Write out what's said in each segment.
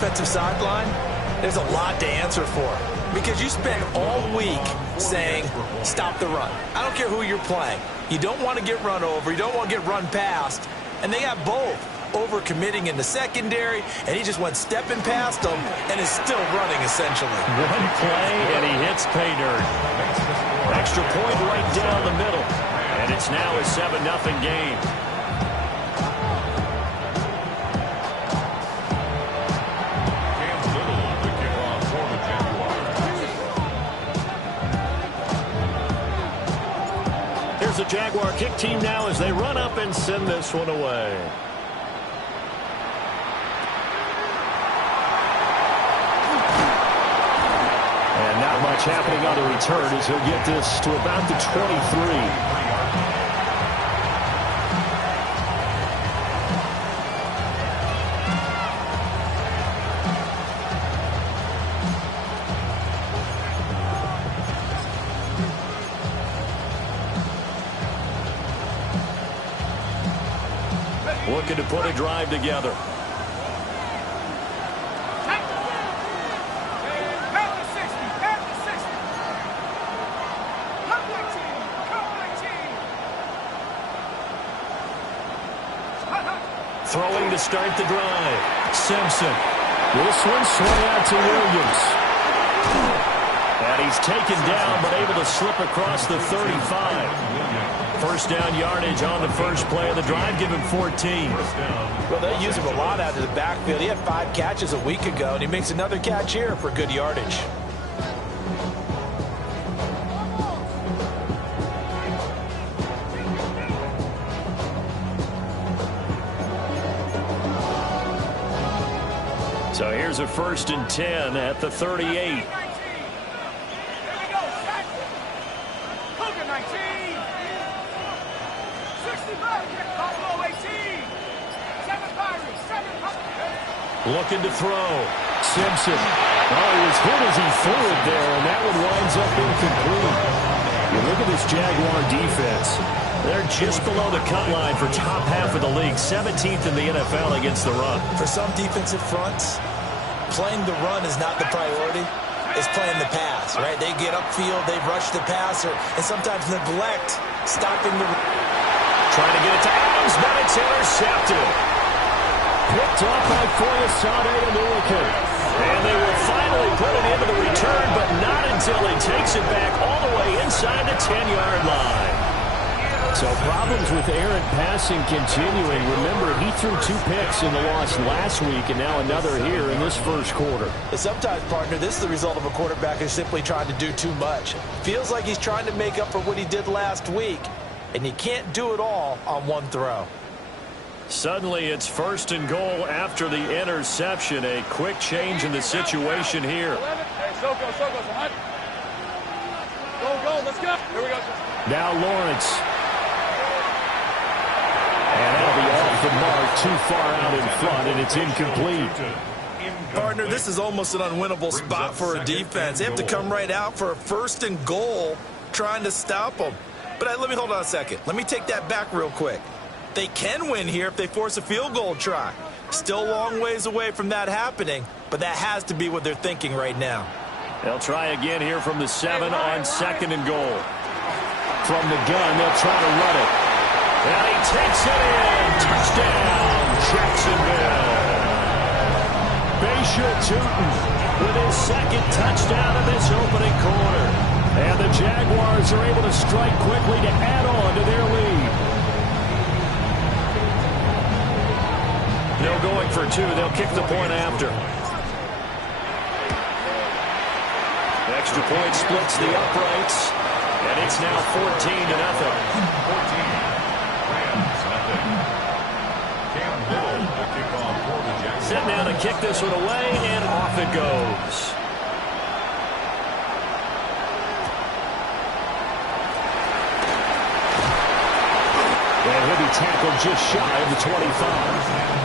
Defensive sideline, there's a lot to answer for because you spend all week saying, stop the run. I don't care who you're playing. You don't want to get run over. You don't want to get run past. And they have both. Overcommitting in the secondary, and he just went stepping past them and is still running, essentially. One play, and he hits pay dirt. Extra point right down the middle. And it's now a 7-0 game. Here's the Jaguar kick team now as they run up and send this one away. And not much happening on the return as he'll get this to about the 23. Looking to put a drive together. Throwing to start the drive. Simpson. This one swung out to Williams. And he's taken down but able to slip across the 35. First down yardage on the first play of the drive, give him 14. Well, they use him a lot out of the backfield. He had 5 catches a week ago, and he makes another catch here for good yardage. So here's a 1st and 10 at the 38. Looking to throw. Simpson. Oh, he was hit as he threw it there, and that one winds up incomplete. You look at this Jaguar defense. They're just below the cut line for top half of the league, 17th in the NFL against the run. For some defensive fronts, playing the run is not the priority. It's playing the pass, right? They get upfield, they rush the passer, and sometimes neglect stopping the run. Trying to get it to Adams, but it's intercepted. Picked off by Foyesade and Ulican. And they will finally put it into the return, but not until he takes it back all the way inside the 10-yard line. So problems with errant passing continuing. Remember, he threw 2 picks in the loss last week, and now another here in this first quarter. Sometimes, partner, this is the result of a quarterback who's simply trying to do too much. Feels like he's trying to make up for what he did last week, and you can't do it all on one throw. Suddenly it's 1st and goal after the interception. A quick change in the situation here. Go, let's go. Here we go. Now Lawrence. And that'll be off the mark, too far out in front, and it's incomplete. Partner, this is almost an unwinnable spot for a defense. They have to come right out for a 1st and goal trying to stop them. But let me hold on a second. Let me take that back real quick. They can win here if they force a field goal try. Still a long ways away from that happening, but that has to be what they're thinking right now. They'll try again here from the 7 on 2nd and goal. From the gun, they'll try to run it. And he takes it in. Touchdown, Jacksonville. Bashir Tootin with his 2nd touchdown of this opening quarter. And the Jaguars are able to strike quickly to add on to their lead. No going for 2. They'll kick the point after. Extra point splits the uprights. And it's now 14-0. Set now to kick this one away, and off it goes. And he'll be tackled just shy of the 25.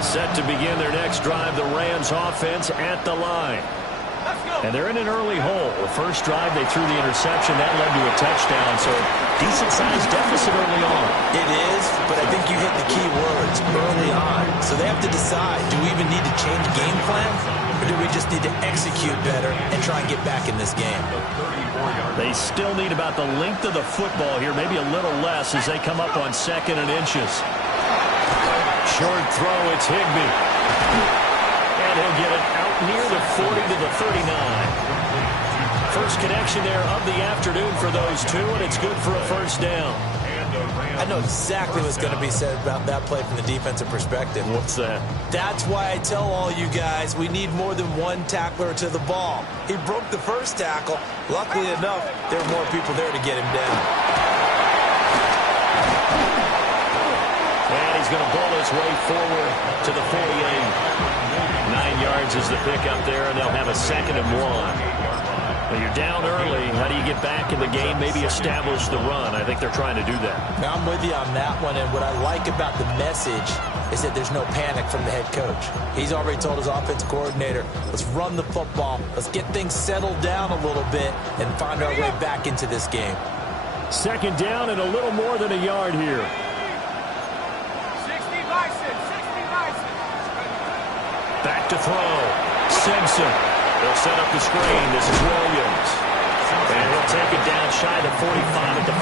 Set to begin their next drive, the Rams offense at the line. Let's go. And they're in an early hole. The first drive, they threw the interception. That led to a touchdown, so decent-sized deficit early on. It is, but I think you hit the key words early on. So they have to decide, do we even need to change game plan, or do we just need to execute better and try and get back in this game? They still need about the length of the football here, maybe a little less as they come up on 2nd and inches. Short throw, it's Higbee. And he'll get it out near the 40 to the 39. First connection there of the afternoon for those two, and it's good for a first down. I know exactly what's going to be said about that play from the defensive perspective. What's that? That's why I tell all you guys we need more than one tackler to the ball. He broke the first tackle. Luckily enough, there were more people there to get him down. And he's going to ball his way forward to the 48. 9 yards is the pickup there, and they'll have a 2nd and 1. Well, you're down early. How do you get back in the game, maybe establish the run? I think they're trying to do that. Now, I'm with you on that one, and what I like about the message is that there's no panic from the head coach. He's already told his offensive coordinator, let's run the football, let's get things settled down a little bit and find our way back into this game. 2nd down and a little more than a yard here. 60 license. Back to throw. Simpson. They'll set up the screen. This is Williams. And he'll take it down shy of 45 at the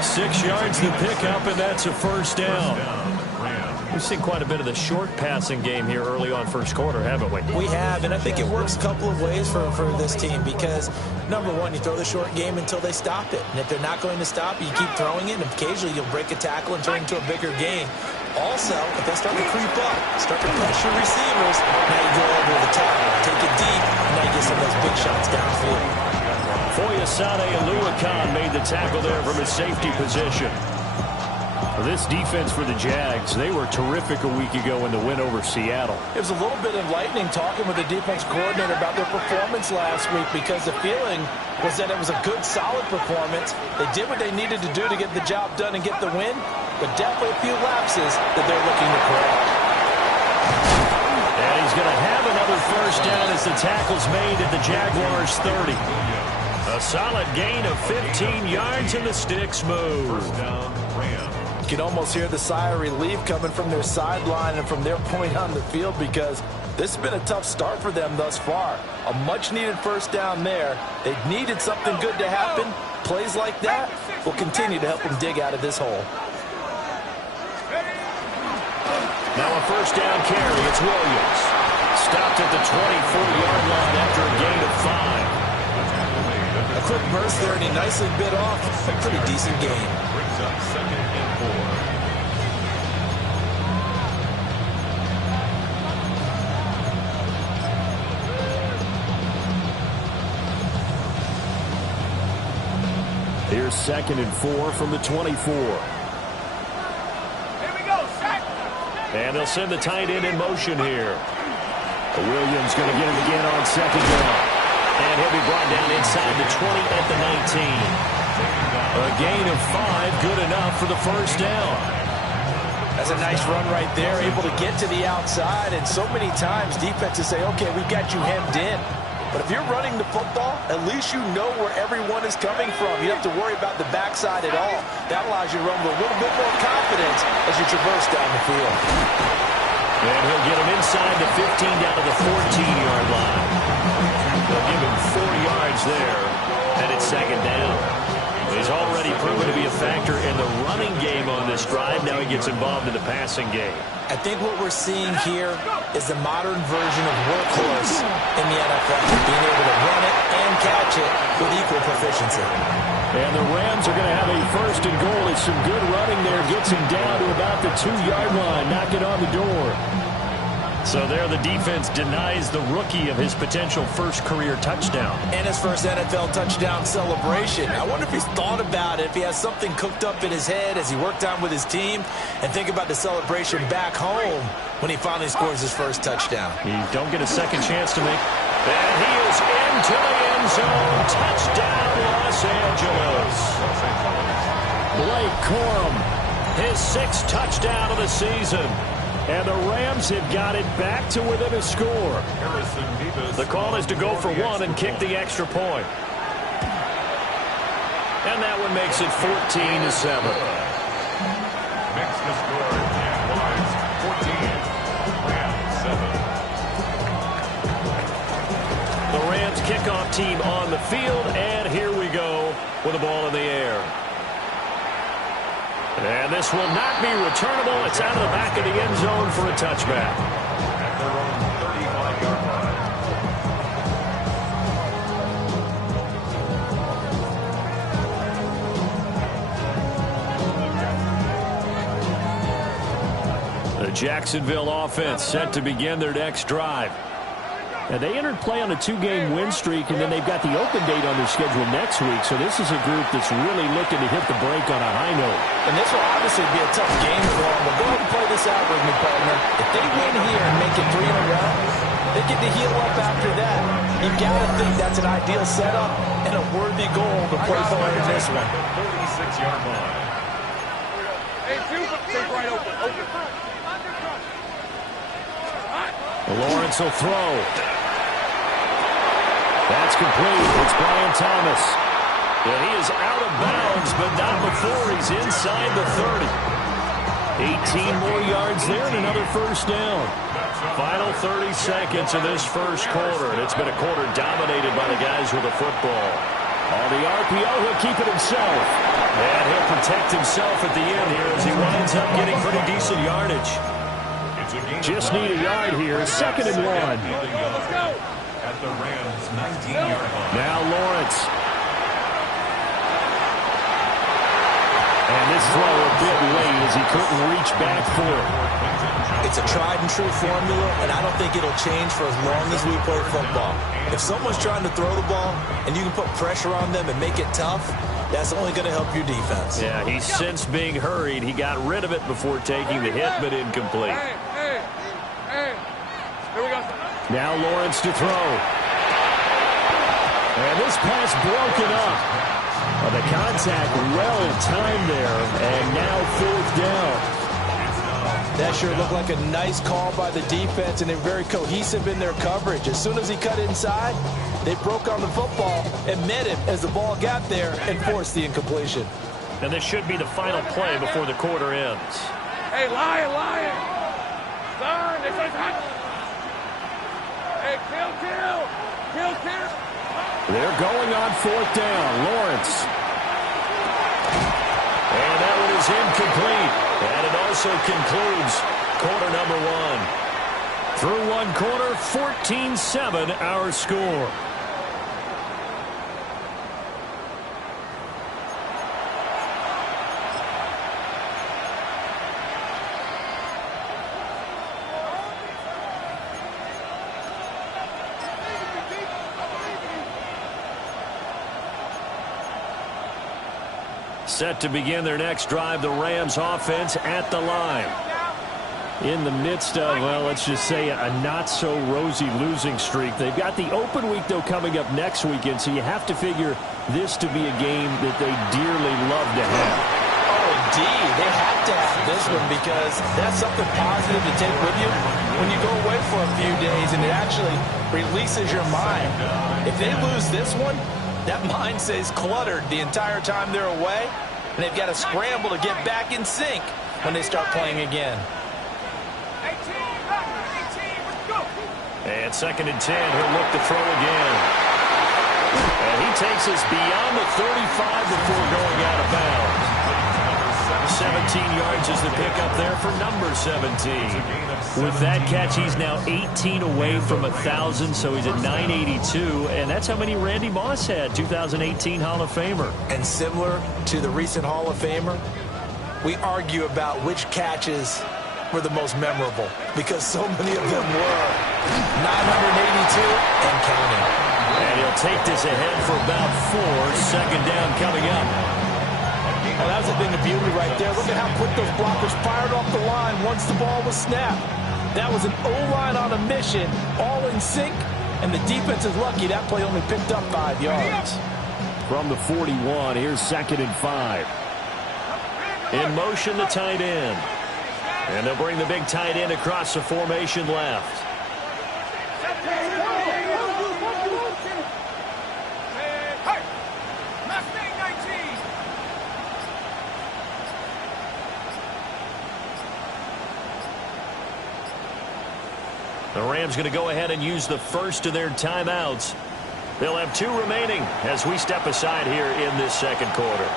46. 6 yards the pickup, and that's a first down. We've seen quite a bit of the short passing game here early on first quarter, haven't we? We have, and I think it works a couple of ways for this team because, number one, you throw the short game until they stop it. And if they're not going to stop it, you keep throwing it, and occasionally you'll break a tackle and turn it into a bigger gain. Also, if they start to creep up, start to pressure receivers, now you go over the top, take it deep, and now you get some of those big shots downfield. Foyesade Aluakan made the tackle there from his safety position. This defense for the Jags, they were terrific a week ago in the win over Seattle. It was a little bit enlightening talking with the defense coordinator about their performance last week because the feeling was that it was a good, solid performance. They did what they needed to do to get the job done and get the win, but definitely a few lapses that they're looking to correct. And he's going to have another first down as the tackle's made at the Jaguars' 30. A solid gain of 15 yards and the sticks move. First down, Rams. You can almost hear the sigh of relief coming from their sideline and from their point on the field because this has been a tough start for them thus far. A much-needed first down there. They needed something good to happen. Plays like that will continue to help them dig out of this hole. Now a first down carry. It's Williams. Stopped at the 24-yard line after a gain of 5. A quick burst there, and he nicely bit off a pretty decent gain. Brings up 2nd and 4. Here's 2nd and 4 from the 24. Here we go, set. And they'll send the tight end in motion here. Williams going to get it again on 2nd down. And he'll be brought down inside the 20 at the 19. A gain of 5, good enough for the first down. That's a nice run right there, able to get to the outside. And so many times defenses say, okay, we've got you hemmed in. But if you're running the football, at least you know where everyone is coming from. You don't have to worry about the backside at all. That allows you to run with a little bit more confidence as you traverse down the field. And he'll get him inside the 15 down to the 14-yard line. They'll give him 4 yards there, and it's 2nd down. He's already proven to be a factor in the running game on this drive. Now he gets involved in the passing game. I think what we're seeing here is the modern version of workhorse in the NFL, being able to run it and catch it with equal proficiency. And the Rams are going to have a first and goal. It's some good running there. Gets him down to about the 2-yard line. Knock it on the door. So there the defense denies the rookie of his potential first career touchdown. And his first NFL touchdown celebration. I wonder if he's thought about it, if he has something cooked up in his head as he worked on with his team, and think about the celebration back home when he finally scores his first touchdown. You don't get a second chance to make. And he is into the end zone. Touchdown, Los Angeles. Blake Corum, his 6th touchdown of the season. And the Rams have got it back to within a score. The call is to go for one and kick the extra point. And that one makes it 14-7. Makes the score Jaguars 14, Rams 7. The Rams kickoff team on the field, and here we go with the ball in the air. And this will not be returnable. It's out of the back of the end zone for a touchback. At their own 35-yard line. The Jacksonville offense set to begin their next drive. And they entered play on a 2-game win streak, and then they've got the open date on their schedule next week. So this is a group that's really looking to hit the break on a high note. And this will obviously be a tough game for them, but go ahead and play this out with me, partner. If they win here and make it 3 in a row, they get to heal up after that. You've got to think that's an ideal setup and a worthy goal to play for in this one. 36-yard line. Lawrence will throw. That's complete. It's Brian Thomas. And he is out of bounds, but not before he's inside the 30. 18 more yards there and another first down. Final 30 seconds of this first quarter, and it's been a quarter dominated by the guys with the football. On the RPO, he'll keep it himself. And he'll protect himself at the end here as he winds up getting pretty decent yardage. Just need a yard here. 2nd and 1. At the Rams 19-yard line. Now Lawrence. And this throw a bit late as he couldn't reach back for it. It's a tried and true formula, and I don't think it'll change for as long as we play football. If someone's trying to throw the ball and you can put pressure on them and make it tough, that's only going to help your defense. Yeah, he's since being hurried. He got rid of it before taking the hit, but incomplete. Now Lawrence to throw. And this pass broken up. The contact well timed there, and now 4th down. That sure looked like a nice call by the defense, and they're very cohesive in their coverage. As soon as he cut inside, they broke on the football and met him as the ball got there and forced the incompletion. And this should be the final play before the quarter ends. Hey, Lion! Son, they say hot. Hey, kill. They're going on 4th down. Lawrence. And that one is incomplete. And it also concludes quarter number 1. Through one quarter, 14-7 our score. Set to begin their next drive, the Rams offense at the line. In the midst of, well, let's just say a not-so-rosy losing streak. They've got the open week, though, coming up next weekend, so you have to figure this to be a game that they dearly love to have. Oh, indeed. They have to have this one because that's something positive to take with you when you go away for a few days, and it actually releases your mind. If they lose this one, that mind stays cluttered the entire time they're away, and they've got to scramble to get back in sync when they start playing again. And 2nd and 10, he'll look to throw again. And he takes us beyond the 35 before going out of bounds. 17 yards is the pickup there for number 17. With that catch, he's now 18 away from 1,000, so he's at 982, and that's how many Randy Moss had, 2018 Hall of Famer. And similar to the recent Hall of Famer, we argue about which catches were the most memorable because so many of them were. 982 and counting. And he'll take this ahead for about 4. 2nd down coming up. Well, that was a thing of beauty right there. Look at how quick those blockers fired off the line once the ball was snapped. That was an O-line on a mission, all in sync, and the defense is lucky that play only picked up 5 yards. From the 41, here's 2nd and 5. In motion, the tight end. And they'll bring the big tight end across the formation left. The Rams going to go ahead and use the first of their timeouts. They'll have 2 remaining as we step aside here in this second quarter.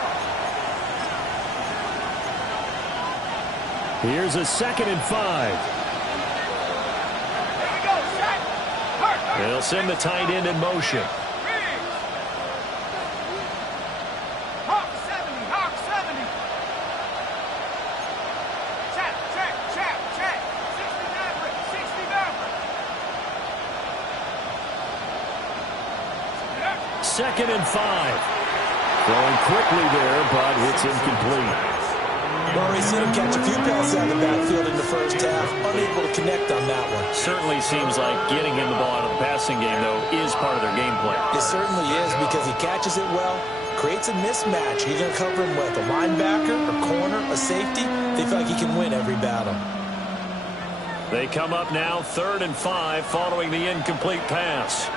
Here's a 2nd and 5. They'll send the tight end in motion. Second and 5. Throwing quickly there, but it's incomplete. Murray seen him catch a few passes out of the backfield in the first half. Unable to connect on that one. Certainly seems like getting him the ball out of the passing game, though, is part of their game plan. It certainly is because he catches it well, creates a mismatch. You're going to cover him with a linebacker, a corner, a safety. They feel like he can win every battle. They come up now 3rd and 5 following the incomplete pass.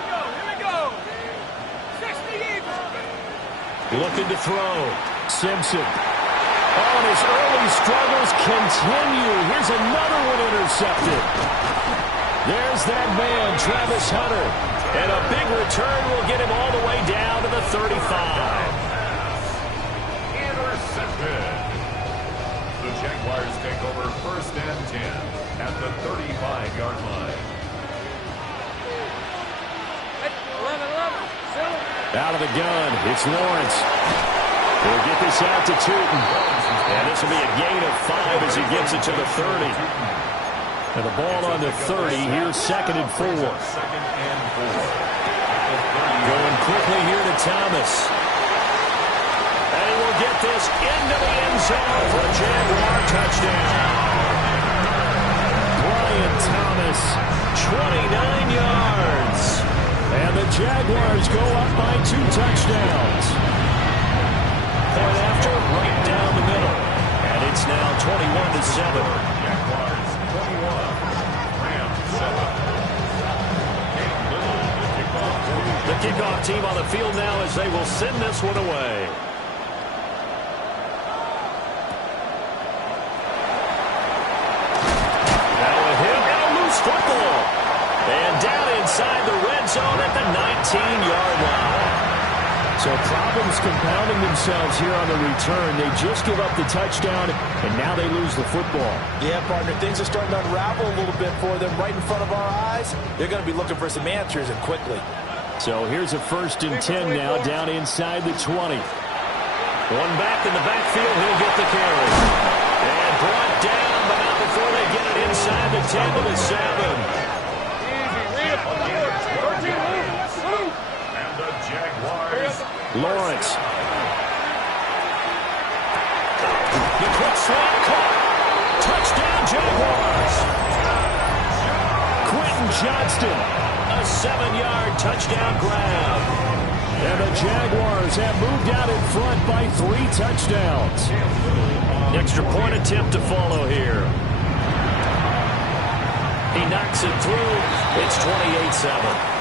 Looking to throw. Simpson. Oh, and his early struggles continue. Here's another one intercepted. There's that man, Travis Hunter. And a big return will get him all the way down to the 35. Intercepted. The Jaguars take over 1st and 10 at the 35-yard line. Out of the gun, it's Lawrence. He'll get this out to Tootin. And this will be a gain of 5 as he gets it to the 30. And the ball on the 30, here's 2nd and 4. Going quickly here to Thomas. And he will get this into the end zone for a Jaguar touchdown. Brian Thomas, 29 yards. And the Jaguars go up by 2 touchdowns. Point after, right down the middle. And it's now 21-7. Jaguars 21, Rams 7. The kickoff team on the field now as they will send this one away. Now a hit and a loose football. And down inside the red zone at the 19-yard line. So problems compounding themselves here on the return. They just give up the touchdown, and now they lose the football. Yeah, partner, things are starting to unravel a little bit for them right in front of our eyes. They're going to be looking for some answers, and quickly. So here's a 1st and 10 now down inside the 20. One back in the backfield, he'll get the carry. And brought down, but not before they get it inside the 10 to the 7. And the Jaguars. Lawrence. The quick slant caught. Touchdown, Jaguars. Quentin Johnston. A 7-yard touchdown grab. And the Jaguars have moved out in front by 3 touchdowns. Extra point attempt to follow here. He knocks it through. It's 28-7.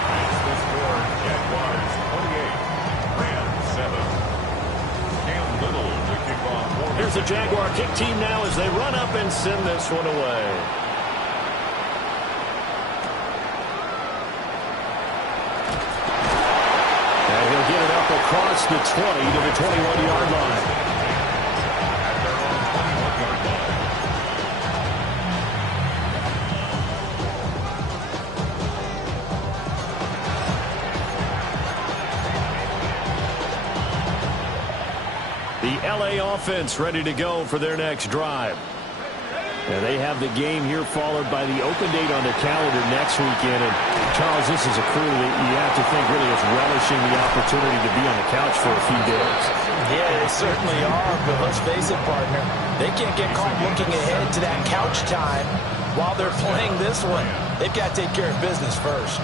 Here's the Jaguar kick team now as they run up and send this one away. And he'll get it up across the 20 to the 21-yard line. The LA offense ready to go for their next drive. And they have the game here followed by the open date on their calendar next weekend. And Charles, this is a crew that you have to think really is relishing the opportunity to be on the couch for a few days. Yeah, they certainly are, but let's face it, partner. They can't get caught looking ahead to that couch time while they're playing this one. They've got to take care of business first.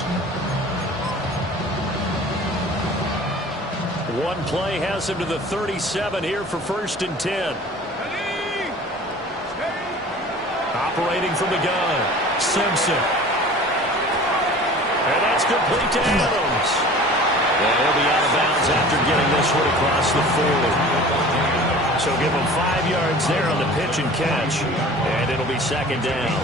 One play has him to the 37 here for 1st and 10. Operating from the gun, Simpson. And that's complete to Adams. And he'll be out of bounds after getting this one across the 40. So give him 5 yards there on the pitch and catch. And it'll be second down.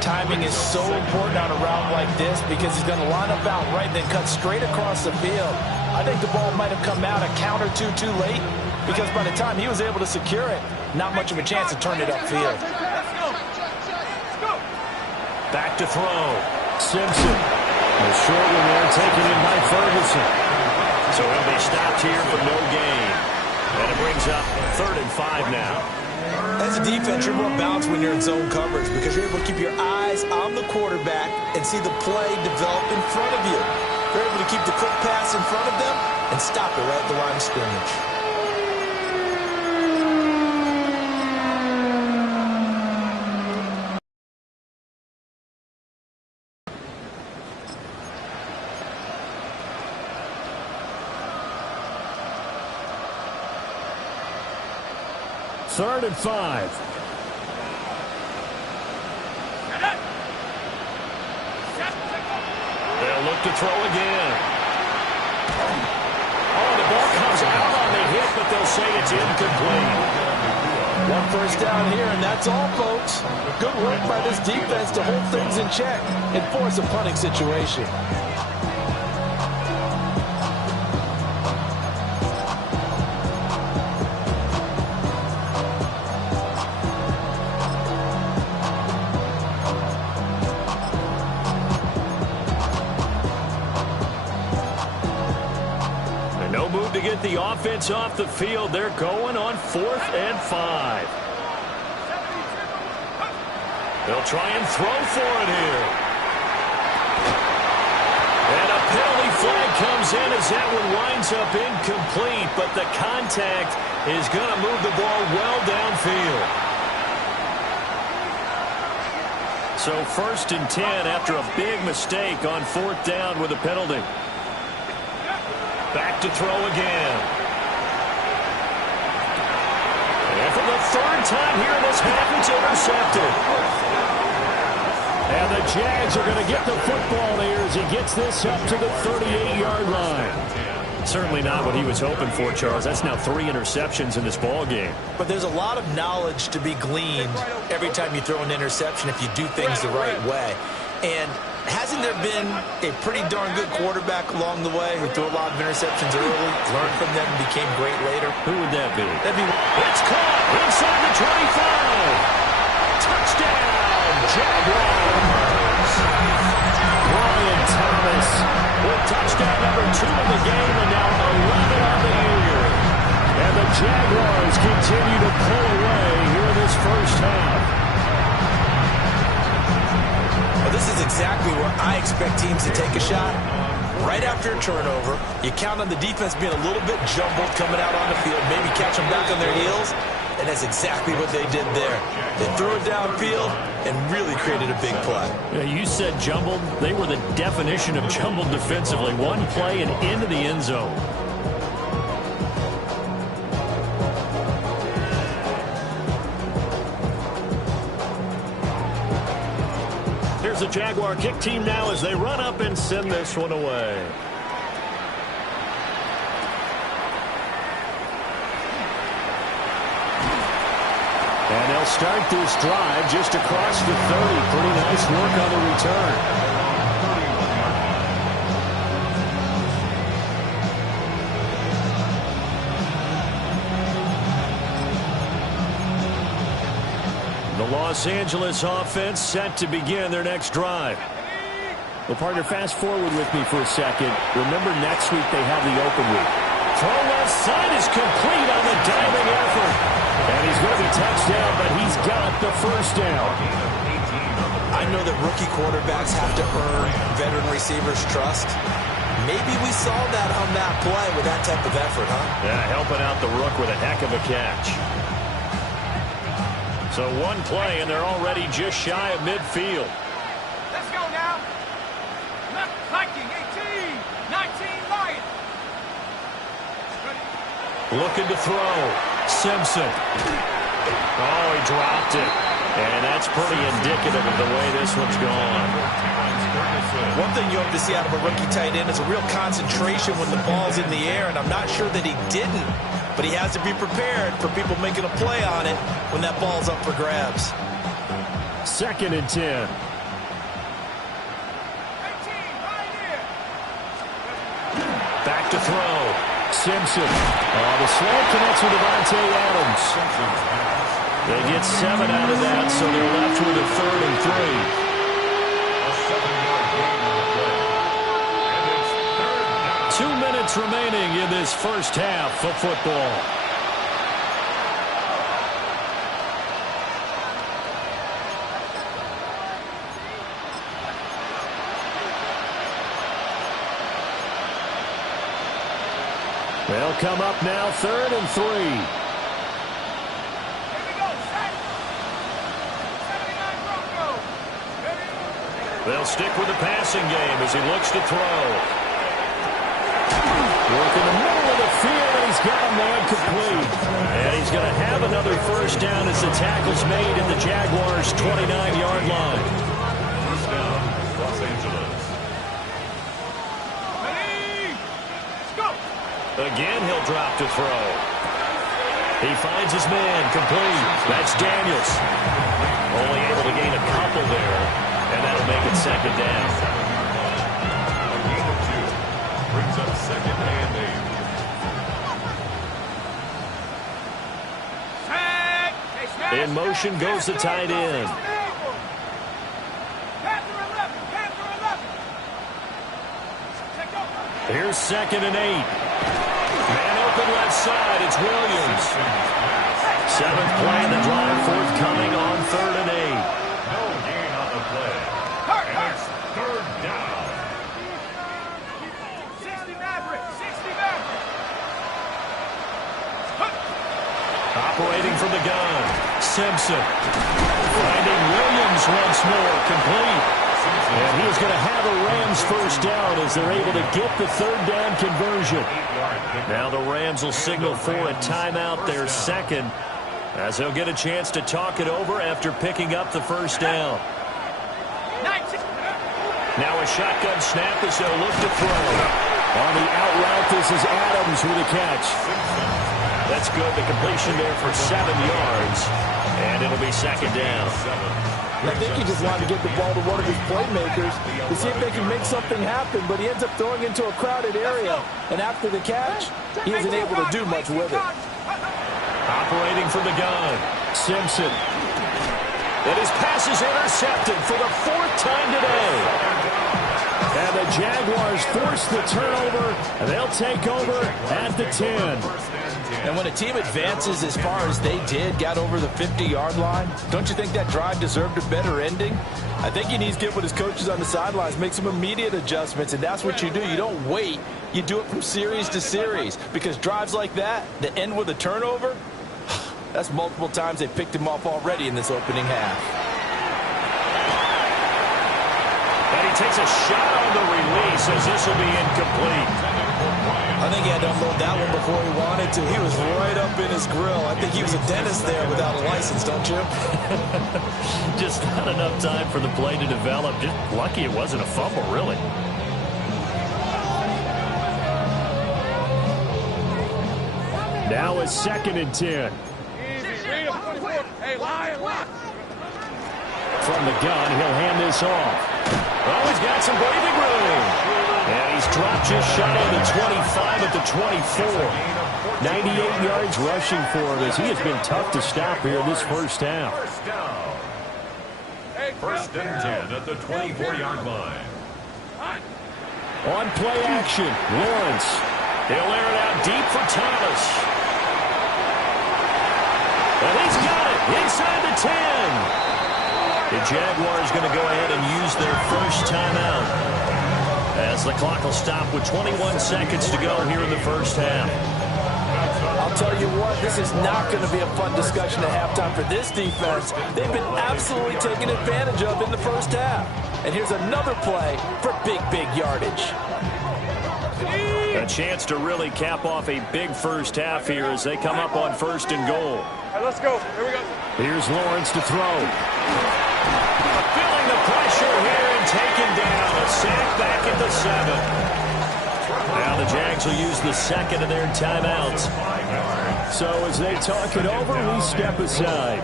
Timing is so important on a route like this because he's going to line up out right and then cut straight across the field. I think the ball might have come out a count or two too late because by the time he was able to secure it, not much of a chance to turn it upfield. Back to throw. Simpson. The short one there taken in by Ferguson. So he'll be stopped here for no gain. And it brings up 3rd and 5 now. As a defense, you're more balanced when you're in zone coverage because you're able to keep your eyes on the quarterback and see the play develop in front of you. You're able to keep the quick pass in front of them and stop it right at the line of scrimmage. Third and 5. They'll look to throw again. Oh, the ball comes out on the hit, but they'll say it's incomplete. 1 first down here, and that's all, folks. Good work by this defense to hold things in check and force a punting situation. To get the offense off the field, they're going on 4th and 5. They'll try and throw for it here. And a penalty flag comes in as that one winds up incomplete, but the contact is going to move the ball well downfield. So 1st and 10 after a big mistake on 4th down with a penalty. Back to throw again. And for the 3rd time here in this half, it's intercepted. And the Jags are going to get the football here as he gets this up to the 38-yard line. Certainly not what he was hoping for, Charles. That's now 3 interceptions in this ball game. But there's a lot of knowledge to be gleaned every time you throw an interception if you do things the right way. And hasn't there been a pretty darn good quarterback along the way who threw a lot of interceptions early, learned from them, and became great later? Who would that be? That'd be... It's caught inside the 25. Touchdown, Jaguars. Brian Thomas with touchdown number 2 in the game and now 11 on the year. And the Jaguars continue to pull away here in this first half. This is exactly where I expect teams to take a shot. Right after a turnover, you count on the defense being a little bit jumbled coming out on the field, maybe catch them back on their heels, and that's exactly what they did there. They threw it downfield and really created a big play. Yeah, you said jumbled. They were the definition of jumbled defensively. One play and into the end zone. Here's the Jaguar kick team now as they run up and send this one away. And they'll start this drive just across the 30. Pretty nice work on the return. The Los Angeles offense set to begin their next drive. Well, partner, fast forward with me for a second. Remember, next week they have the open week. Throw left side is complete on the diving effort. And he's going to be touchdown, but he's got the first down. I know that rookie quarterbacks have to earn veteran receivers' trust. Maybe we saw that on that play with that type of effort, huh? Yeah, helping out the rook with a heck of a catch. So one play, and they're already just shy of midfield. Let's go now. Left hiking, 18, 19, Lions. Looking to throw. Simpson. Oh, he dropped it. And that's pretty indicative of the way this one's gone. One thing you hope to see out of a rookie tight end is a real concentration when the ball's in the air, and I'm not sure that he didn't, but he has to be prepared for people making a play on it when that ball's up for grabs. 2nd and 10. Back to throw. Simpson. The slant connects with Devontae Adams. They get 7 out of that, so they're left with a 3rd and 3. A 7-yard gain on the play. And it's 3rd down. 2 minutes remaining in this first half of football. They'll come up now, 3rd and 3. Here we go, set. 79 Broncos. They'll stick with the passing game as he looks to throw. Work in the middle of the field, and he's got a man complete. And he's going to have another first down as the tackle's made at the Jaguars' 29-yard line. First down, Los Angeles. Again, he'll drop to throw. He finds his man, complete. That's Daniels. Only able to gain a couple there, and that'll make it 2nd down. A gain of 2 brings up 2nd and 8. In motion goes the tight end. Here's 2nd and 8. Man open left side, it's Williams. 7th play in the drive, forthcoming on 3rd and 8. No gain on the play. And it's 3rd down. 60 Maverick, 60 Maverick. Operating from the gun, Simpson. Finding Williams once more, complete. And he is going to have a Rams first down as they're able to get the 3rd down conversion. Now the Rams will signal for a timeout, their 2nd, as they'll get a chance to talk it over after picking up the first down. Now a shotgun snap as they'll look to throw. On the out route, this is Adams with a catch. That's good. The completion there for 7 yards. And it'll be 2nd down. I think he just wanted to get the ball to one of his playmakers to see if they can make something happen, but he ends up throwing into a crowded area. And after the catch, he isn't able to do much with it. Operating from the gun, Simpson. And his pass is intercepted for the 4th time today. And the Jaguars force the turnover, and they'll take over at the 10. And when a team advances as far as they did, got over the 50-yard line, don't you think that drive deserved a better ending? I think he needs to get with his coaches on the sidelines, make some immediate adjustments, and that's what you do. You don't wait. You do it from series to series, because drives like that end with a turnover, that's multiple times they picked him off already in this opening half. And he takes a shot on the release as this will be incomplete. I think he had to unload that one before he wanted to. He was right up in his grill. I think he was a dentist there without a license, don't you? Just not enough time for the play to develop. Just lucky it wasn't a fumble, really. Now it's 2nd and 10. Hey, line. From the gun, he'll hand this off. Oh, he's got some breathing room. And he's dropped just shy of the 25 at the 24. 98 yards rushing for him as he has been tough to stop here in this first half. First down. 1st and 10 at the 24-yard line. On play action, Lawrence. He'll air it out deep for Thomas. And he's got it inside the 10. The Jaguars going to go ahead and use their first timeout as the clock will stop with 21 seconds to go here in the first half. I'll tell you what, this is not going to be a fun discussion at halftime for this defense. They've been absolutely taken advantage of in the first half. And here's another play for big yardage. A A chance to really cap off a big first half here as they come up on 1st and goal. All right, let's go. Here we go. Here's Lawrence to throw. Feeling the pressure here and taken down. A sack back at the 7. Now the Jags will use the second of their timeouts. So as they talk it over, we step aside.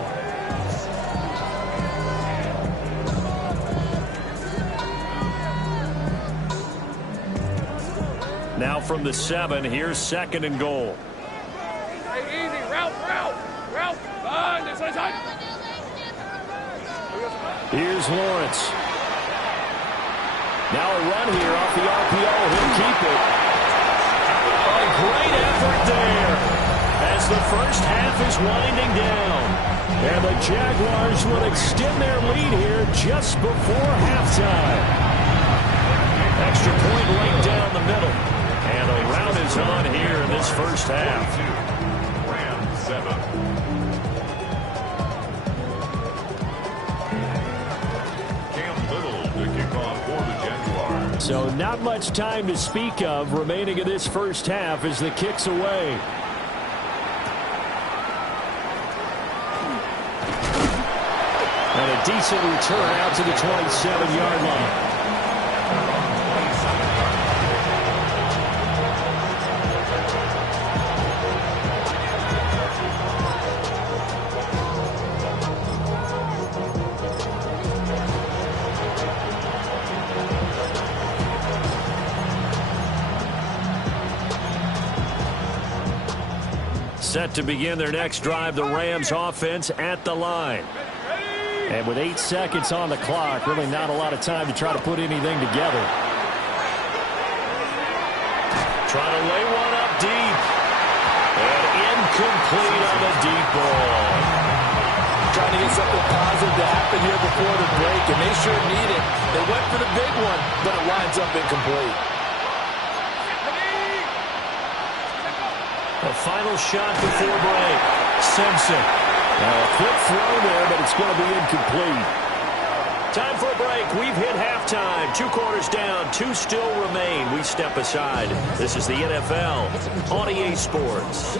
Now from the 7, here's 2nd and goal. Hey, easy. Route. This side. Here's Lawrence. Now a run here off the RPO. He'll keep it. A great effort there as the first half is winding down. And the Jaguars will extend their lead here just before halftime. Extra point right down the middle. And a round is on here in this first half. Rams 7. So not much time to speak of remaining in this first half as the kick's away. And a decent return out to the 27-yard line. Set to begin their next drive, the Rams offense at the line. And with 8 seconds on the clock, really not a lot of time to try to put anything together. Trying to lay one up deep. And incomplete on the deep ball. Trying to get something positive to happen here before the break, and they sure need it. They went for the big one, but it lines up incomplete. A final shot before break. Simpson. Now a quick throw there, but it's going to be incomplete. Time for a break. We've hit halftime. 2 quarters down. 2 still remain. We step aside. This is the NFL on EA Sports.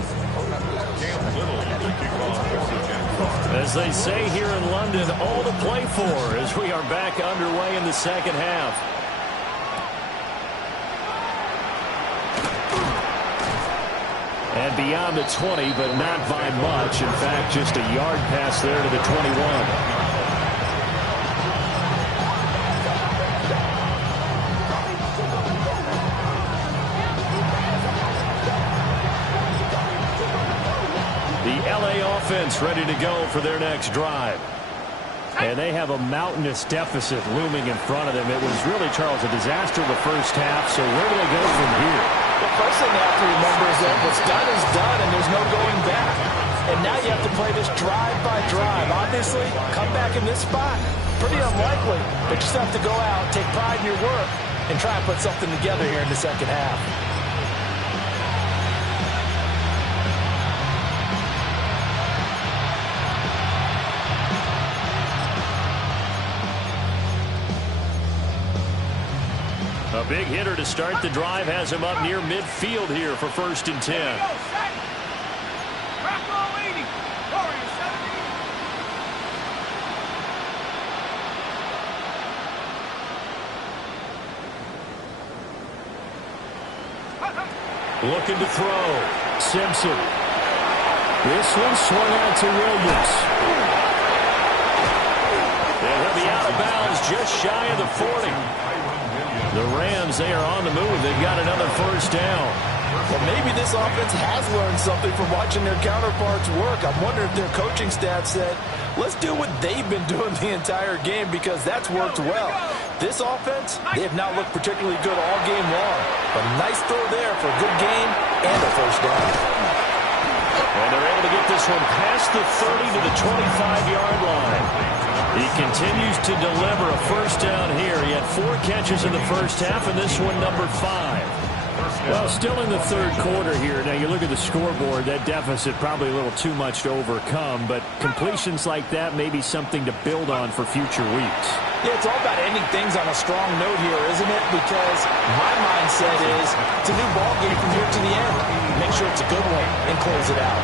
As they say here in London, all to play for as we are back underway in the second half. And beyond the 20, but not by much. In fact, just a yard pass there to the 21. The LA offense ready to go for their next drive. And they have a mountainous deficit looming in front of them. It was really, Charles, a disaster the first half. So where do they go from here? The first thing they have to remember is that what's done is done, and there's no going back. And now you have to play this drive by drive. Obviously, come back in this spot, pretty unlikely. But you just have to go out, take pride in your work, and try and put something together here in the second half. A big hitter to start the drive has him up near midfield here for 1st and 10. Looking to throw. Simpson. This one swung out to Williams. And he'll be out of bounds just shy of the 40. The Rams, they are on the move. They've got another first down. Well, maybe this offense has learned something from watching their counterparts work. I'm wondering if their coaching staff said, let's do what they've been doing the entire game because that's worked well. This offense, they have not looked particularly good all game long. But nice throw there for a good game and a first down. And they're able to get this one past the 30 to the 25-yard line. He continues to deliver a first down here. He had 4 catches in the first half, and this one number 5. Well, still in the third quarter here. Now, you look at the scoreboard, that deficit probably a little too much to overcome, but completions like that may be something to build on for future weeks. Yeah, it's all about ending things on a strong note here, isn't it? Because my mindset is it's a new ball game from here to the end. Make sure it's a good one and close it out.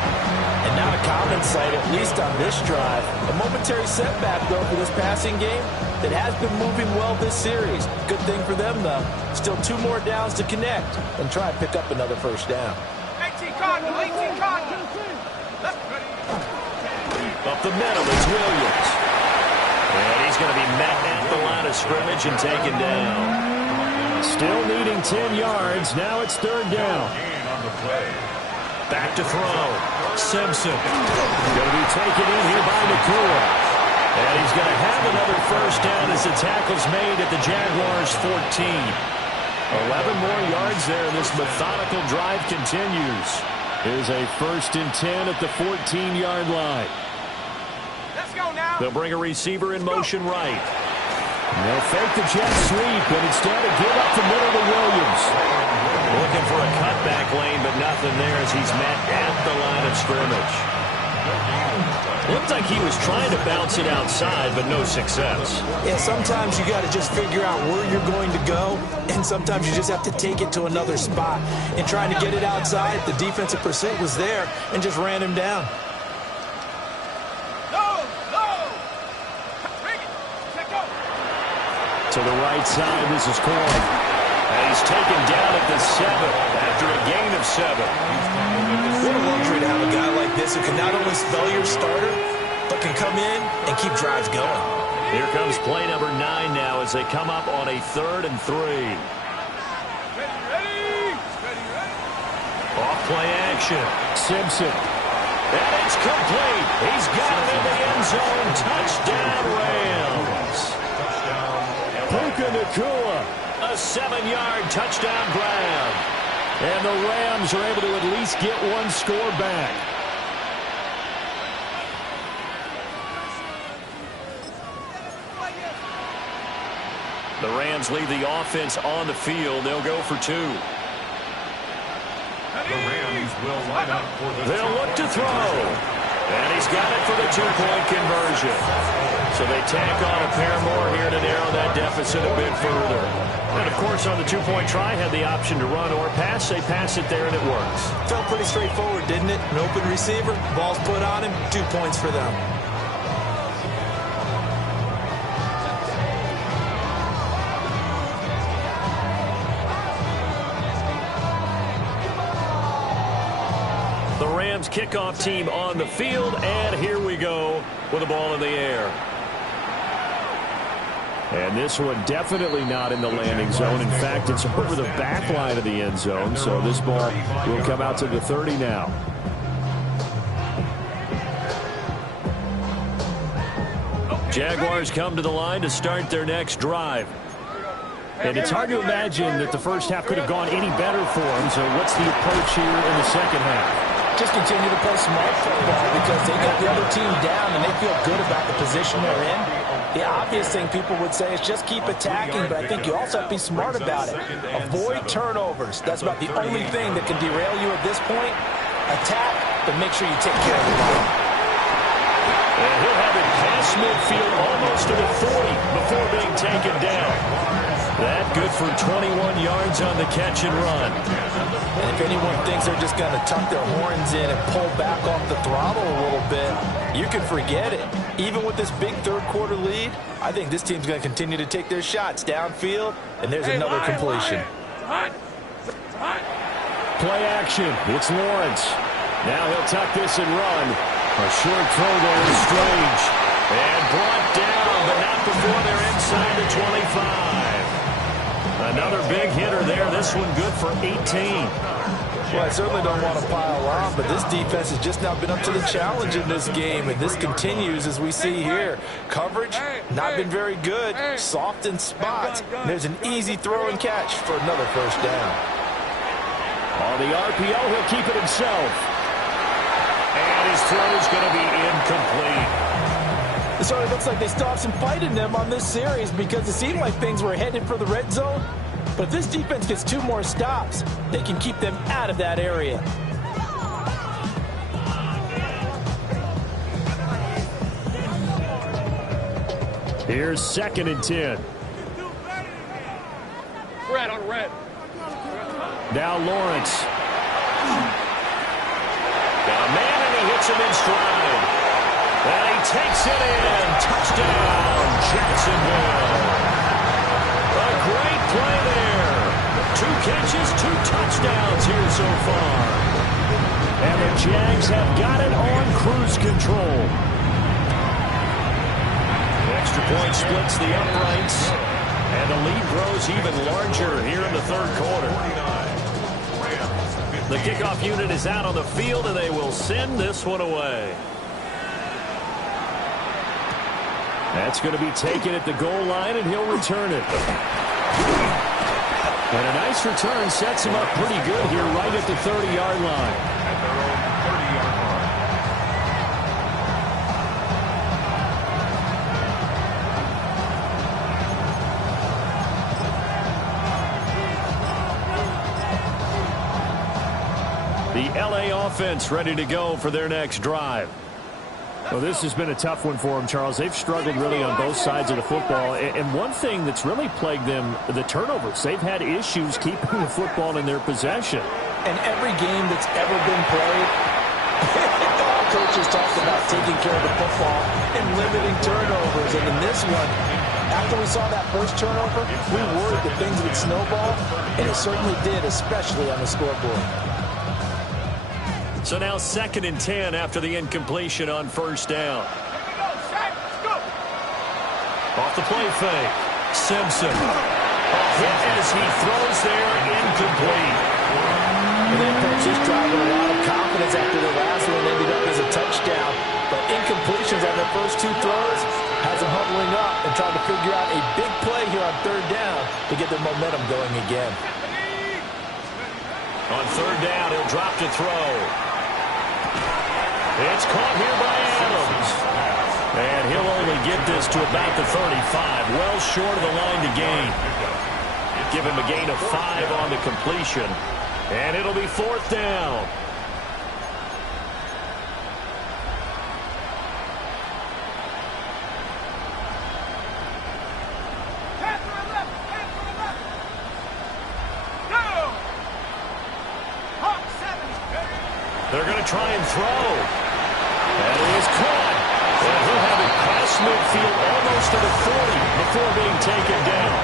And not a common sight, at least on this drive. A momentary setback, though, for this passing game that has been moving well this series. Good thing for them, though. Still 2 more downs to connect and try and pick up another first down. 18 Cotton, 18 Cotton. Up the middle is Williams. And he's going to be met at the line of scrimmage and taken down. Still needing 10 yards. Now it's third down. Back to throw. Simpson. Going to be taken in here by Nakua. And he's going to have another first down as the tackle's made at the Jaguars' 14. 11 more yards there. This methodical drive continues. Here's a 1st and 10 at the 14-yard line. Let's go now. They'll bring a receiver in motion right. And they'll fake the jet sweep, and instead of give up the middle to Williams. Looking for a cutback lane, but nothing there as he's met at the line of scrimmage. Looked like he was trying to bounce it outside, but no success. Yeah, sometimes you got to just figure out where you're going to go, and sometimes you just have to take it to another spot. And trying to get it outside, the defensive pursuit was there and just ran him down. To the right side, this is Coy. And he's taken down at the 7 after a gain of 7. What a luxury to have a guy like this who can not only spell your starter, but can come in and keep drives going. Here comes play number 9 now as they come up on a 3rd and 3. Off play action. Simpson. And it's complete. He's got it in the end zone. Touchdown, Rams. Puka Nakua, a 7-yard touchdown grab. And the Rams are able to at least get one score back. The Rams leave the offense on the field. They'll go for 2. The Rams will line up for the They'll look to throw. And he's got it for the 2-point conversion. So they tack on a pair more here to narrow that deficit a bit further. And, of course, on the 2-point try, had the option to run or pass. They pass it there, and it works. Felt pretty straightforward, didn't it? An open receiver, ball's put on him, 2 points for them. The Rams kickoff team on the field, and here we go with the ball in the air. And this one definitely not in the landing zone. In fact, it's over the back line of the end zone, so this ball will come out to the 30 now. Jaguars come to the line to start their next drive. And it's hard to imagine that the first half could have gone any better for them, so what's the approach here in the second half? Just continue to play smart football because they got the other team down and they feel good about the position they're in. The obvious thing people would say is just keep attacking, but I think you also have to be smart about it. Avoid turnovers. That's about the only thing that can derail you at this point. Attack, but make sure you take care of the ball. And he'll have it past midfield almost to the 40 before being taken down. That good for 21 yards on the catch and run. And if anyone thinks they're just going to tuck their horns in and pull back off the throttle a little bit, you can forget it. Even with this big third-quarter lead, I think this team's going to continue to take their shots downfield, and there's another completion. Play action. It's Lawrence. Now he'll tuck this and run. A short throw there is Strange. And brought down, but not before they're inside the 25. Another big hitter there. This one good for 18. Well, I certainly don't want to pile on, but this defense has just not been up to the challenge in this game, and this continues as we see here. Coverage, not been very good. Soft in spots. There's an easy throw and catch for another first down. On the RPO, he'll keep it himself. And his throw is going to be incomplete. It certainly looks like they still have some fight in them on this series because it seemed like things were headed for the red zone. But if this defense gets 2 more stops, they can keep them out of that area. Here's 2nd and 10. Red on red. Now Lawrence. Got a man, and he hits him in stride. And he takes it in. Touchdown, Jacksonville. A great play there. 2 catches, 2 touchdowns here so far. And the Jags have got it on cruise control. The extra point splits the uprights. And the lead grows even larger here in the 3rd quarter. The kickoff unit is out on the field, and they will send this one away. That's going to be taken at the goal line, and he'll return it. And a nice return sets him up pretty good here right at the 30-yard line. At their own 30-yard line. The LA offense ready to go for their next drive. Well, this has been a tough one for them, Charles. They've struggled really on both sides of the football. And one thing that's really plagued them, the turnovers. They've had issues keeping the football in their possession. And every game that's ever been played, all coaches talk about taking care of the football and limiting turnovers. And in this one, after we saw that first turnover, we worried that things would snowball, and it certainly did, especially on the scoreboard. So now 2nd and 10 after the incompletion on 1st down. Off the play fake. Simpson. A hit as he throws there, incomplete. And they approached this drive with a lot of confidence after the last one ended up as a touchdown. But incompletions on their first 2 throws has them huddling up and trying to figure out a big play here on 3rd down to get their momentum going again. On 3rd down, he'll drop to throw. It's caught here by Adams. And he'll only get this to about the 35, well short of the line to gain. Give him a gain of 5 on the completion. And it'll be 4th down. They're going to try and throw. And it is caught. And he'll have it past midfield almost to the 40 before being taken down.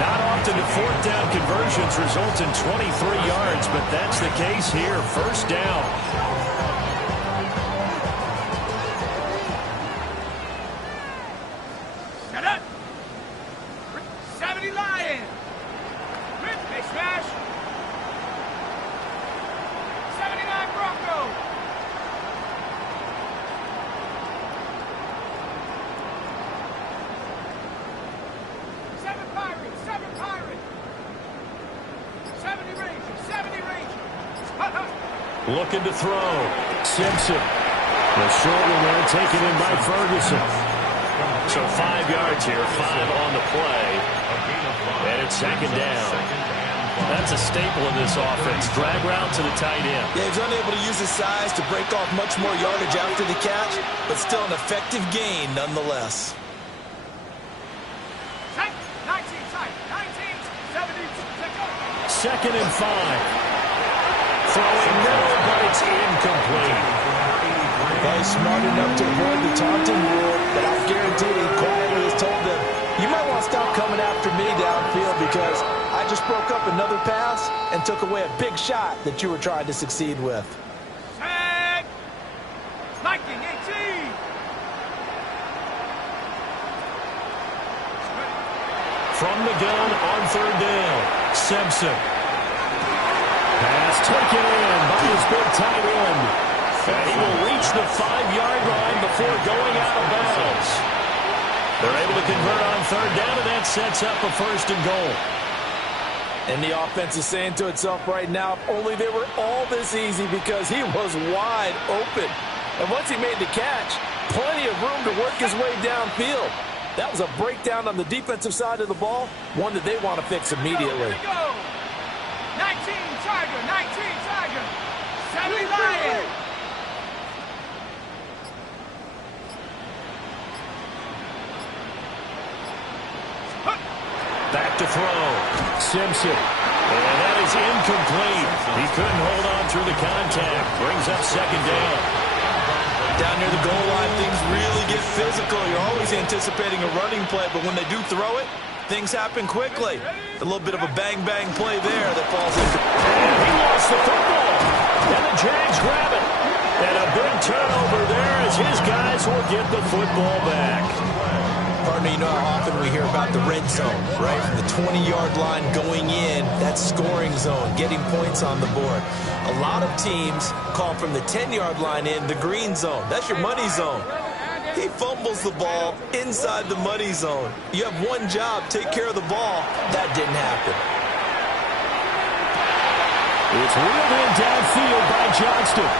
Not often do 4th down conversions result in 23 yards, but that's the case here. 1st down. Set up. 70 Lions. They smash. 79 Broncos. 7 Pirates. 7 Pirates. 70 Rangers. 70 Rangers. Looking to throw. Simpson. The short one there taken in by Ferguson. So 5 yards here, 5 on the play. And it's 2nd down. That's a staple in this offense. Drag route to the tight end. Yeah, he's unable to use his size to break off much more yardage after the catch, but still an effective gain nonetheless. 19 tight. 19, 70. 2nd and 5. Throwing middle, but it's incomplete. Well, he's smart enough to avoid the taunting rule, but I guarantee he quietly has told them, you might want to stop coming after me downfield because I just broke up another pass and took away a big shot that you were trying to succeed with. Tag. 1918. From the gun on 3rd down. Simpson. Pass taken in by his big tight end. And he will reach the 5-yard line before going out of bounds. They're able to convert on 3rd down, and that sets up a 1st and goal. And the offense is saying to itself right now, if only they were all this easy because he was wide open. And once he made the catch, plenty of room to work his way downfield. That was a breakdown on the defensive side of the ball, one that they want to fix immediately. 19 Tiger, 19 Tiger, 70 Lion. Back to throw. Simpson. And that is incomplete. He couldn't hold on through the contact. Brings up second down. Down near the goal line, things really get physical. You're always anticipating a running play, but when they do throw it, things happen quickly. A little bit of a bang-bang play there that falls into. And he lost the football. And the Jags grab it. And a big turnover there as his guys will get the football back. Partner, you know how often we hear about the red zone, right? From the 20-yard line going in, that scoring zone, getting points on the board. A lot of teams call from the 10-yard line in the green zone. That's your money zone. He fumbles the ball inside the money zone. You have one job, take care of the ball. That didn't happen. It's reeled in downfield by Johnston.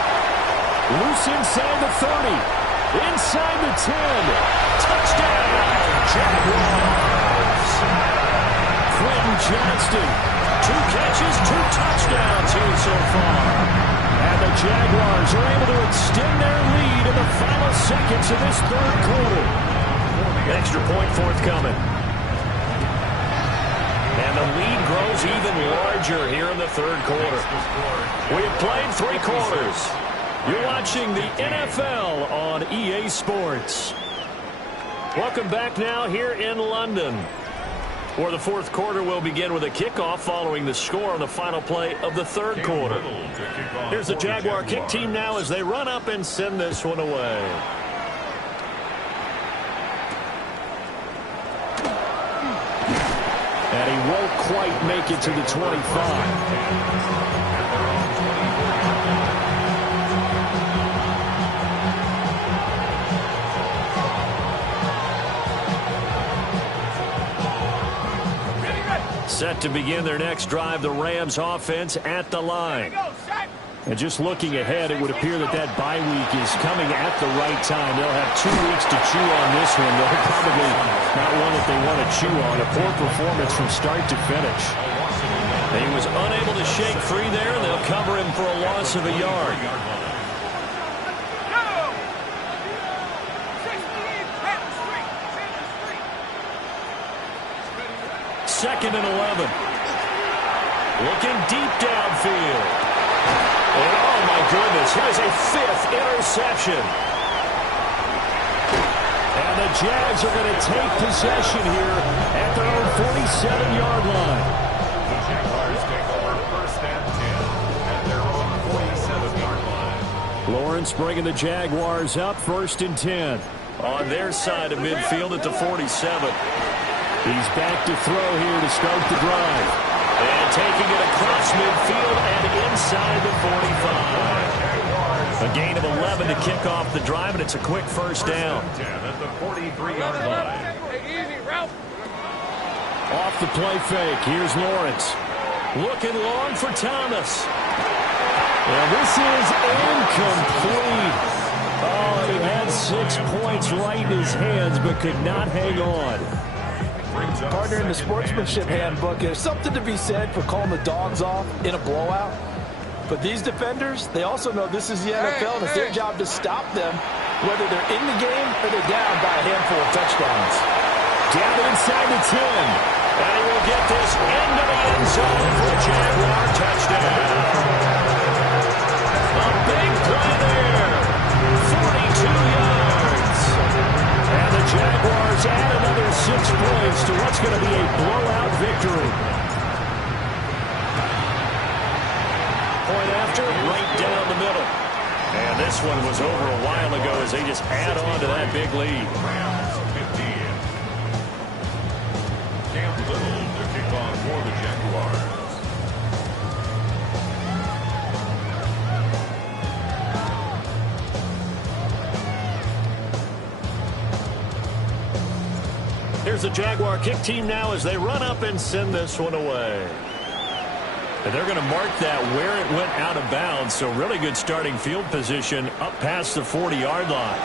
Loose inside the 30. Inside the 10. Touchdown, Jaguars. Quentin Johnston. 2 catches, 2 touchdowns here so far. And the Jaguars are able to extend their lead in the final seconds of this third quarter. Extra point forthcoming. And the lead grows even larger here in the third quarter. We have played 3 quarters. You're watching the NFL on EA Sports. Welcome back now here in London, where the fourth quarter will begin with a kickoff following the score on the final play of the third quarter. Here's the Jaguar kick team now as they run up and send this one away. And he won't quite make it to the 25. Set to begin their next drive, the Rams offense at the line. And just looking ahead, it would appear that that bye week is coming at the right time. They'll have 2 weeks to chew on this one. They'll probably not one that they want to chew on. A poor performance from start to finish. He was unable to shake free there, and they'll cover him for a loss of a yard. Second and 11. Looking deep downfield. And oh my goodness, here's a 5th interception. And the Jags are going to take possession here at their own 47-yard line. The Jaguars take over first and 10 at their own 47-yard line. Lawrence bringing the Jaguars up first and 10 on their side of midfield at the 47. He's back to throw here to start the drive. And taking it across midfield and inside the 45. A gain of 11 to kick off the drive, and it's a quick first down. At the 43-yard line. Off the play fake, here's Lawrence. Looking long for Thomas. Well, this is incomplete. Oh, he had 6 points right in his hands, but could not hang on. Partner, in the sportsmanship handbook, there's something to be said for calling the dogs off in a blowout. But these defenders, they also know this is the NFL, and it's their job to stop them, whether they're in the game or they're down by a handful of touchdowns. Down inside the 10. And he will get this into the end zone for a Jaguar touchdown. A big play there. 42 yards. And the Jaguars add another 6 points to what's going to be a blowout victory. Point after, right down the middle. And this one was over a while ago as they just add on to that big lead. Rams 15. Cam Little to kick off for the Jaguars. Here's the Jaguar kick team now as they run up and send this one away. And they're going to mark that where it went out of bounds, so really good starting field position up past the 40-yard line.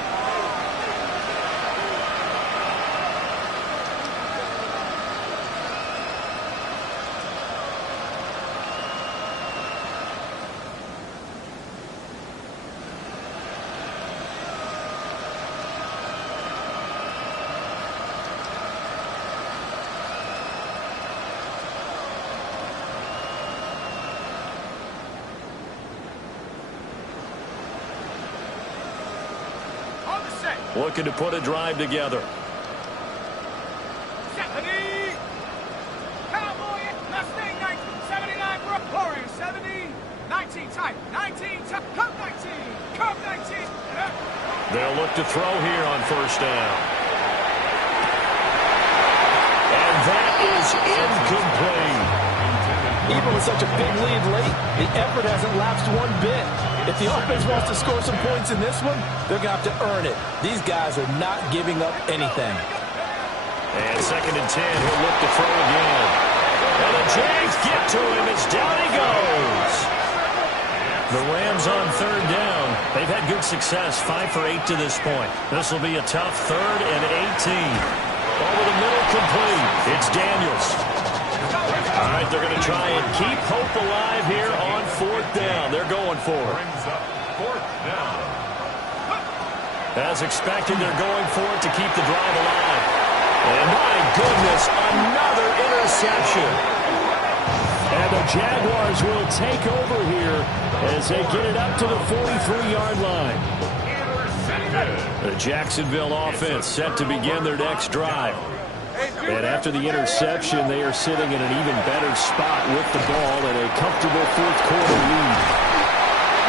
looking to put a drive together. Cowboy, Mustang 79, Warrior 70, 19 type, 19 type, Cub 19, Cub 19. They'll look to throw here on first down. And that is incomplete. Even with such a big lead late, the effort hasn't lapsed one bit. If the offense wants to score some points in this one, they're going to have to earn it. These guys are not giving up anything. And 2nd and 10, he'll look to throw again. And the Jags get to him as down he goes. The Rams on 3rd down. They've had good success, 5 for 8 to this point. This will be a tough 3rd and 18. Over the middle, complete. It's Daniels. All right, they're going to try and keep hope alive here on 4th down. They're going for it. Brings up 4th down. As expected, they're going for it to keep the drive alive. And my goodness, another interception. And the Jaguars will take over here as they get it up to the 43-yard line. The Jacksonville offense set to begin their next drive. And after the interception, they are sitting in an even better spot with the ball and a comfortable 4th quarter lead.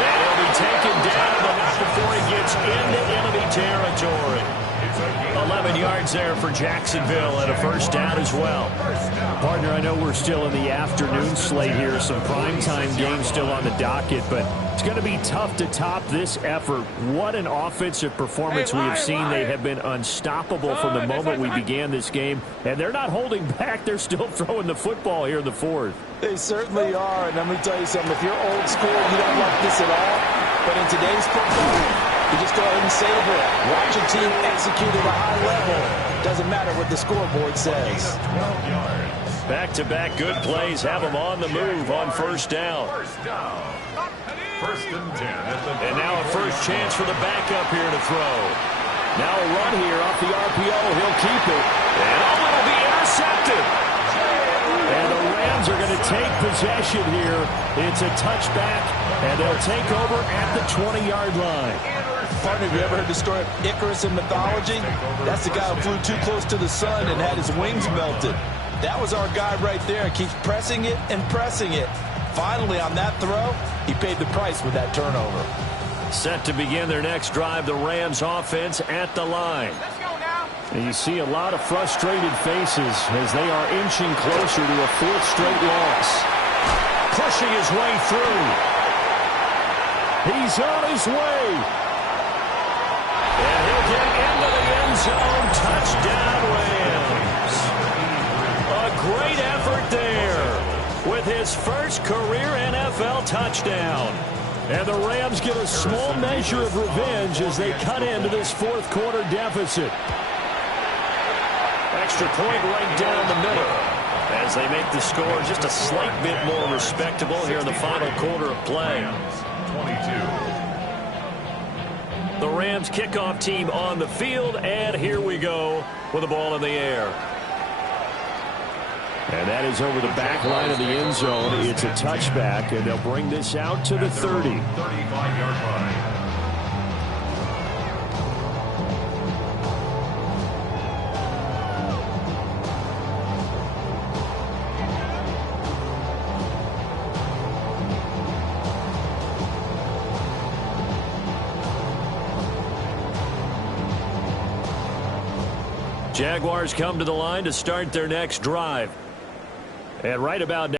And he'll be taken down, but not before he gets into enemy territory. 11 yards there for Jacksonville and a first down as well. Partner, I know we're still in the afternoon slate here. Some primetime games still on the docket, but it's going to be tough to top this effort. What an offensive performance we have seen. They have been unstoppable from the moment we began this game, and they're not holding back. They're still throwing the football here in the 4th. They certainly are, and let me tell you something. If you're old school, you don't like this at all. But in today's football, you just go ahead and savor it. Watch your team execute at a high level. Doesn't matter what the scoreboard says. 12 yards. Back-to-back good plays have them on the move on first down. 1st and 10 at the And now a first chance for the backup here to throw. Now a run here off the RPO. He'll keep it. And it'll be intercepted. And the Rams are going to take possession here. It's a touchback, and they'll take over at the 20-yard line. Partner, have you ever heard the story of Icarus in mythology? That's the guy who flew too close to the sun and had his wings melted. That was our guy right there. Keeps pressing it and pressing it. Finally, on that throw, he paid the price with that turnover. Set to begin their next drive, the Rams offense at the line. Let's go now. And you see a lot of frustrated faces as they are inching closer to a 4th straight loss. Pushing his way through. He's on his way. And he'll get into the end zone. Touchdown, Rams. A great effort there with his first career NFL touchdown. And the Rams get a small measure of revenge as they cut into this 4th quarter deficit. Extra point right down the middle as they make the score just a slight bit more respectable here in the final quarter of play. 22. The Rams kickoff team on the field, and here we go with the ball in the air. And that is over the back line of the end zone. It's a touchback, and they'll bring this out to the 30. 35-yard line. Jaguars come to the line to start their next drive. And right about now,